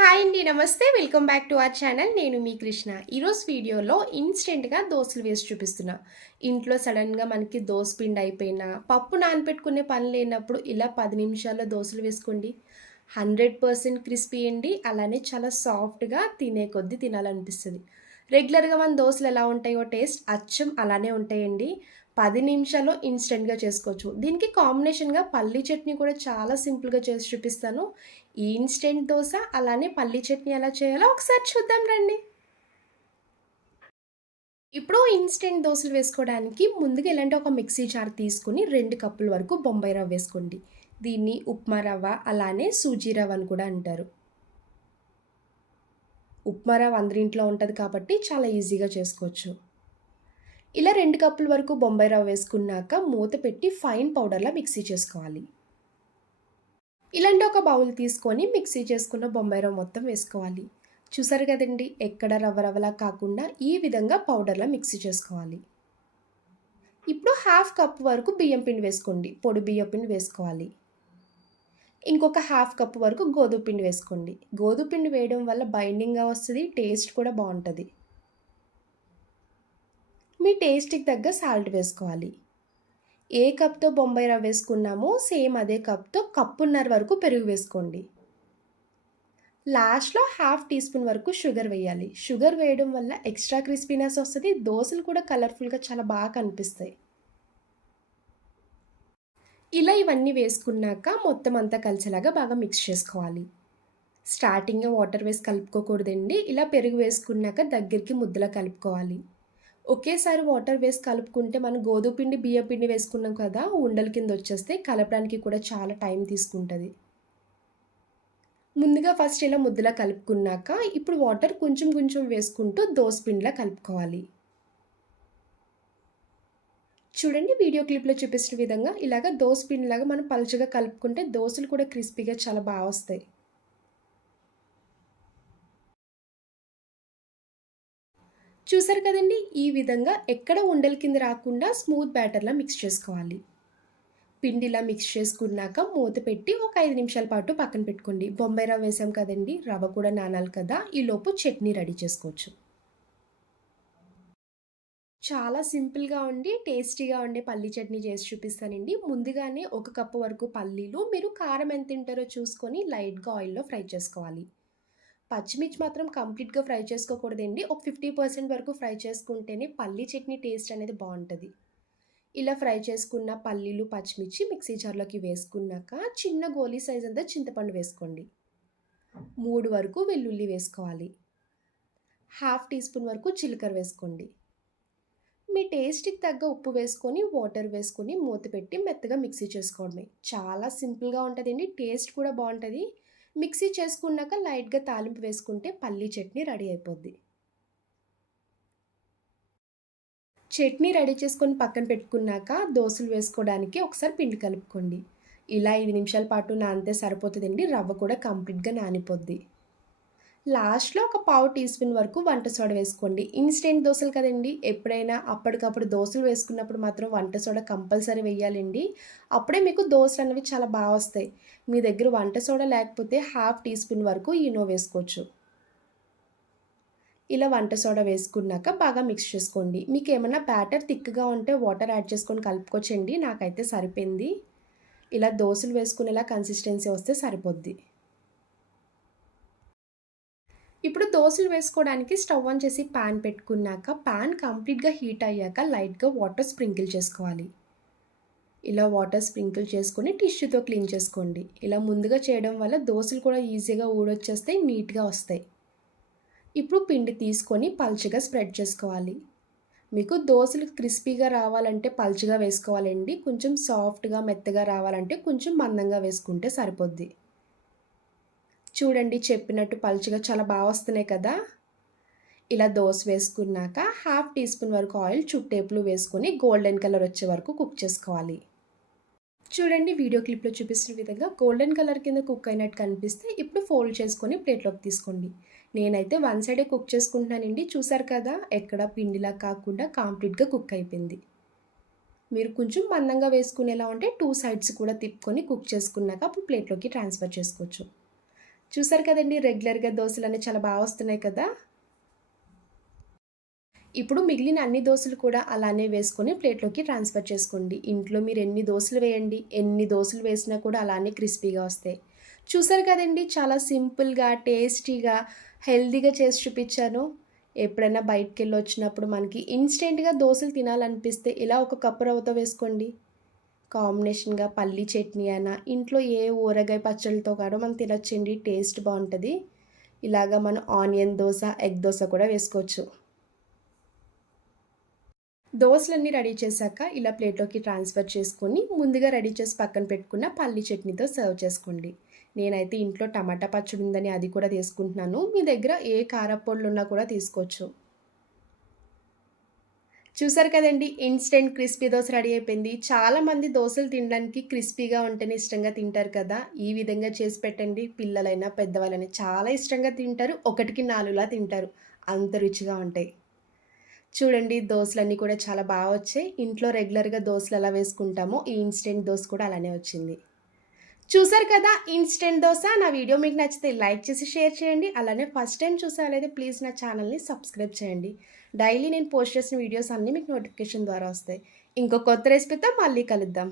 Hi అండి నమస్తే. Welcome back to our channel. నేను మీ కృష్ణ. ఈరోజు వీడియోలో ఇన్స్టెంట్గా దోశలు వేసి చూపిస్తున్నా. ఇంట్లో సడన్గా మనకి దోశ పిండి అయిపోయినా పప్పు నానపెట్టుకునే పని లేనప్పుడు ఇలా పది నిమిషాల్లో దోశలు వేసుకోండి. హండ్రెడ్ పర్సెంట్ క్రిస్పీ అండి. అలానే చాలా సాఫ్ట్గా తినే కొద్దీ తినాలనిపిస్తుంది. రెగ్యులర్గా మన దోశలు ఎలా ఉంటాయో టేస్ట్ అచ్చం అలానే ఉంటాయండి. పది నిమిషాల్లో ఇన్స్టెంట్గా చేసుకోవచ్చు. దీనికి కాంబినేషన్గా పల్లీ చట్నీ కూడా చాలా సింపుల్గా చేసి చూపిస్తాను. ఈ ఇన్స్టెంట్ దోశ అలానే పల్లీ చట్నీ ఎలా చేయాలో ఒకసారి చూద్దాం రండి. ఇప్పుడు ఇన్స్టెంట్ దోశలు వేసుకోవడానికి ముందుగా ఇలాంటి ఒక మిక్సీ జార్ తీసుకుని రెండు కప్పుల వరకు బొంబాయి రవ్వ వేసుకోండి. దీన్ని ఉప్మా రవ్వ అలానే సూజీ రవ్వ అని కూడా అంటారు. ఉప్మా రవ్వ అందరింట్లో ఉంటుంది కాబట్టి చాలా ఈజీగా చేసుకోవచ్చు. ఇలా రెండు కప్పుల వరకు బొంబాయి రవ్వ వేసుకున్నాక మూత పెట్టి ఫైన్ పౌడర్లా మిక్సీ చేసుకోవాలి. ఇలాంటి ఒక బౌల్ తీసుకొని మిక్సీ చేసుకున్న బొంబాయి రవ్వ మొత్తం వేసుకోవాలి. చూసారు కదండి ఎక్కడ రవ్వ రవ్వలా కాకుండా ఈ విధంగా పౌడర్లా మిక్సీ చేసుకోవాలి. ఇప్పుడు హాఫ్ కప్ వరకు బియ్యం పిండి వేసుకోండి పొడి బియ్యం పిండి వేసుకోవాలి. ఇంకొక హాఫ్ కప్ వరకు గోధుమ పిండి వేసుకోండి. గోధుమ పిండి వేయడం వల్ల బైండింగ్గా వస్తుంది టేస్ట్ కూడా బాగుంటుంది. మీ టేస్ట్కి తగ్గ సాల్ట్ వేసుకోవాలి. ఏ కప్తో బొంబాయి రవ్వ వేసుకున్నామో సేమ్ అదే కప్తో కప్పున్నర వరకు పెరుగు వేసుకోండి. లాస్ట్లో హాఫ్ టీ స్పూన్ వరకు షుగర్ వేయాలి. షుగర్ వేయడం వల్ల ఎక్స్ట్రా క్రిస్పీనెస్ వస్తుంది దోశలు కూడా కలర్ఫుల్గా చాలా బాగా కనిపిస్తాయి. ఇలా ఇవన్నీ వేసుకున్నాక మొత్తం అంతా కలిసేలాగా బాగా మిక్స్ చేసుకోవాలి. స్టార్టింగ్ వాటర్ వేసి కలుపుకోకూడదండి. ఇలా పెరుగు వేసుకున్నాక దగ్గరికి ముద్దలా కలుపుకోవాలి. ఒకేసారి వాటర్ వేసి కలుపుకుంటే మనం గోధుమ పిండి బియ్య పిండి వేసుకున్నాం కదా ఉండల కింద వచ్చేస్తే కలపడానికి కూడా చాలా టైం తీసుకుంటుంది. ముందుగా ఫస్ట్ ఇలా ముద్దలా కలుపుకున్నాక ఇప్పుడు వాటర్ కొంచెం కొంచెం వేసుకుంటూ దోశ పిండిలా కలుపుకోవాలి. చూడండి వీడియో క్లిప్లో చూపించిన విధంగా ఇలాగ దోశ పిండిలాగా మనం పలుచగా కలుపుకుంటే దోశలు కూడా క్రిస్పీగా చాలా బాగా వస్తాయి. చూసారు కదండి ఈ విధంగా ఎక్కడ ఉండల కింద రాకుండా స్మూత్ బ్యాటర్లా మిక్స్ చేసుకోవాలి. పిండిలా మిక్స్ చేసుకున్నాక మూత పెట్టి ఒక ఐదు నిమిషాల పాటు పక్కన పెట్టుకోండి. బొంబాయి రవ్వ వేసాం కదండి రవ్వ కూడా నానాలి కదా ఈలోపు చట్నీ రెడీ చేసుకోవచ్చు. చాలా సింపుల్గా ఉండి టేస్టీగా ఉండే పల్లీ చట్నీ చేసి చూపిస్తానండి. ముందుగానే ఒక కప్పు వరకు పల్లీలు మీరు కారం ఎంత తింటారో చూసుకొని లైట్గా ఆయిల్లో ఫ్రై చేసుకోవాలి. పచ్చిమిర్చి మాత్రం కంప్లీట్గా ఫ్రై చేసుకోకూడదండి. ఒక ఫిఫ్టీ పర్సెంట్ వరకు ఫ్రై చేసుకుంటేనే పల్లీ చట్నీ టేస్ట్ అనేది బాగుంటుంది. ఇలా ఫ్రై చేసుకున్న పల్లీలు పచ్చిమిర్చి మిక్సీ జార్లోకి వేసుకున్నాక చిన్న గోలీ సైజ్ అంతా చింతపండు వేసుకోండి. మూడు వరకు వెల్లుల్లి వేసుకోవాలి. హాఫ్ టీ స్పూన్ వరకు జీలకర్ర వేసుకోండి. మీ టేస్ట్కి తగ్గ ఉప్పు వేసుకొని వాటర్ వేసుకొని మూత పెట్టి మెత్తగా మిక్సీ చేసుకోవడమే. చాలా సింపుల్గా ఉంటుందండి. టేస్ట్ కూడా బాగుంటుంది. మిక్సీ చేసుకున్నాక లైట్గా తాలింపు వేసుకుంటే పల్లీ చట్నీ రెడీ అయిపోద్ది. చట్నీ రెడీ చేసుకొని పక్కన పెట్టుకున్నాక దోశలు వేసుకోవడానికి ఒకసారి పిండి కలుపుకోండి. ఇలా ఐదు నిమిషాల పాటు నానితే సరిపోతుందండి రవ్వ కూడా కంప్లీట్గా నానిపోద్ది. లాస్ట్లో ఒక పావు టీ స్పూన్ వరకు వంట సోడా వేసుకోండి. ఇన్స్టెంట్ దోశలు కదండి. ఎప్పుడైనా అప్పటికప్పుడు దోశలు వేసుకున్నప్పుడు మాత్రం వంట సోడా కంపల్సరీ వేయాలండి. అప్పుడే మీకు దోశలు అనేవి చాలా బాగా వస్తాయి. మీ దగ్గర వంట సోడా లేకపోతే హాఫ్ టీ స్పూన్ వరకు ఈనో వేసుకోవచ్చు. ఇలా వంట సోడా వేసుకున్నాక బాగా మిక్స్ చేసుకోండి. మీకు ఏమైనా బ్యాటర్ థిక్గా ఉంటే వాటర్ యాడ్ చేసుకొని కలుపుకోవచ్చండి. నాకైతే సరిపోయింది. ఇలా దోశలు వేసుకునేలా కన్సిస్టెన్సీ వస్తే సరిపోద్ది. ఇప్పుడు దోశలు వేసుకోవడానికి స్టవ్ ఆన్ చేసి ప్యాన్ పెట్టుకున్నాక ప్యాన్ కంప్లీట్గా హీట్ అయ్యాక లైట్గా వాటర్ స్ప్రింకిల్ చేసుకోవాలి. ఇలా వాటర్ స్ప్రింకిల్ చేసుకొని టిష్యూతో క్లీన్ చేసుకోండి. ఇలా ముందుగా చేయడం వల్ల దోశలు కూడా ఈజీగా ఊడొచ్చేస్తాయి నీట్గా వస్తాయి. ఇప్పుడు పిండి తీసుకొని పల్చగా స్ప్రెడ్ చేసుకోవాలి. మీకు దోశలు క్రిస్పీగా రావాలంటే పల్చగా వేసుకోవాలండి. కొంచెం సాఫ్ట్గా మెత్తగా రావాలంటే కొంచెం మందంగా వేసుకుంటే సరిపోద్ది. చూడండి చెప్పినట్టు పలుచగా చాలా బాగా వస్తున్నాయి కదా. ఇలా దోశ వేసుకున్నాక హాఫ్ టీ స్పూన్ వరకు ఆయిల్ చుట్టేపులు వేసుకొని గోల్డెన్ కలర్ వచ్చే వరకు కుక్ చేసుకోవాలి. చూడండి వీడియో క్లిప్లో చూపిస్తున్న విధంగా గోల్డెన్ కలర్ కింద కుక్ అయినట్టు కనిపిస్తే ఇప్పుడు ఫోల్డ్ చేసుకొని ప్లేట్లోకి తీసుకోండి. నేనైతే వన్ సైడే కుక్ చేసుకుంటున్నానండి చూసారు కదా? ఎక్కడ పిండిలా కాకుండా కంప్లీట్గా కుక్ అయిపోయింది. మీరు కొంచెం మందంగా వేసుకునేలా ఉంటే టూ సైడ్స్ కూడా తిప్పుకొని కుక్ చేసుకున్నాక అప్పుడు ప్లేట్లోకి ట్రాన్స్ఫర్ చేసుకోవచ్చు. చూసారు కదండి రెగ్యులర్‌గా దోసలన్నీ చాలా బాగా వస్తున్నాయి కదా! ఇప్పుడు మిగిలిన అన్ని దోశలు కూడా అలానే వేసుకొని ప్లేట్‌లోకి ట్రాన్స్‌ఫర్ చేసుకోండి. ఇంట్లో మీరు ఎన్ని దోసలు వేయండి, ఎన్ని దోసలు వేసినా కూడా అలానే క్రిస్పీగా వస్తాయి. చూసారు కదండీ! చాలా సింపుల్‌గా, టేస్టీగా, హెల్దీగా చేసి చూపించాను ఎప్పుడైనా బయటికెళ్ళి వచ్చినప్పుడు మనకి ఇన్‌స్టెంట్‌గా దోశలు తినాలనిపిస్తే ఇలా ఒక కప్పు రవ్వతో వేసుకోండి. కాంబినేషన్‌గా పల్లీ చట్నీ అయినా, ఇంట్లో ఏ ఊరగాయ పచ్చళ్ళతో కాడో మనం తినొచ్చండి. టేస్ట్ బాగుంటుంది ఇలాగ మనం ఆనియన్ దోశ ఎగ్ దోశ కూడా వేసుకోవచ్చు. దోశలన్నీ రెడీ చేశాక ఇలా ప్లేట్‌లోకి ట్రాన్స్‌ఫర్ చేసుకొని, ముందుగా రెడీ చేసి పక్కన పెట్టుకున్న పల్లీ చట్నీతో సర్వ్ చేసుకోండి. నేనైతే ఇంట్లో టమాటా పచ్చడి ఉందని అది కూడా తీసుకుంటున్నాను. మీ దగ్గర ఏ కారప్పొడులున్నా కూడా తీసుకోవచ్చు. చూసారు కదండీ! ఇన్‌స్టెంట్ క్రిస్పీ దోశ రెడీ అయిపోయింది. చాలామంది దోశలు తినడానికి క్రిస్పీగా ఉంటేనే ఇష్టంగా తింటారు కదా! ఈ విధంగా చేసి పెట్టండి. పిల్లలైనా, పెద్దవాళ్ళైనా చాలా ఇష్టంగా తింటారు. ఒకటికి నాలుగులా తింటారు. అంత రుచిగా ఉంటాయి. చూడండి దోసలన్నీ కూడా చాలా బాగా వచ్చాయి. ఇంట్లో రెగ్యులర్‌గా దోశలు ఎలా వేసుకుంటామో, ఈ ఇన్‌స్టెంట్ దోశ కూడా అలానే వచ్చింది. చూసారు కదా! ఇన్‌స్టెంట్ దోశ నా వీడియో మీకు నచ్చితే లైక్ చేసి, షేర్ చేయండి. అలానే ఫస్ట్ టైం చూసారైతే ప్లీజ్ నా ఛానల్‌ని సబ్స్క్రైబ్ చేయండి. డైలీ నేను పోస్ట్ చేసిన వీడియోస్ అన్నీ మీకు నోటిఫికేషన్ ద్వారా వస్తాయి. ఇంకో కొత్త రెసిపీతో మళ్ళీ కలుద్దాం.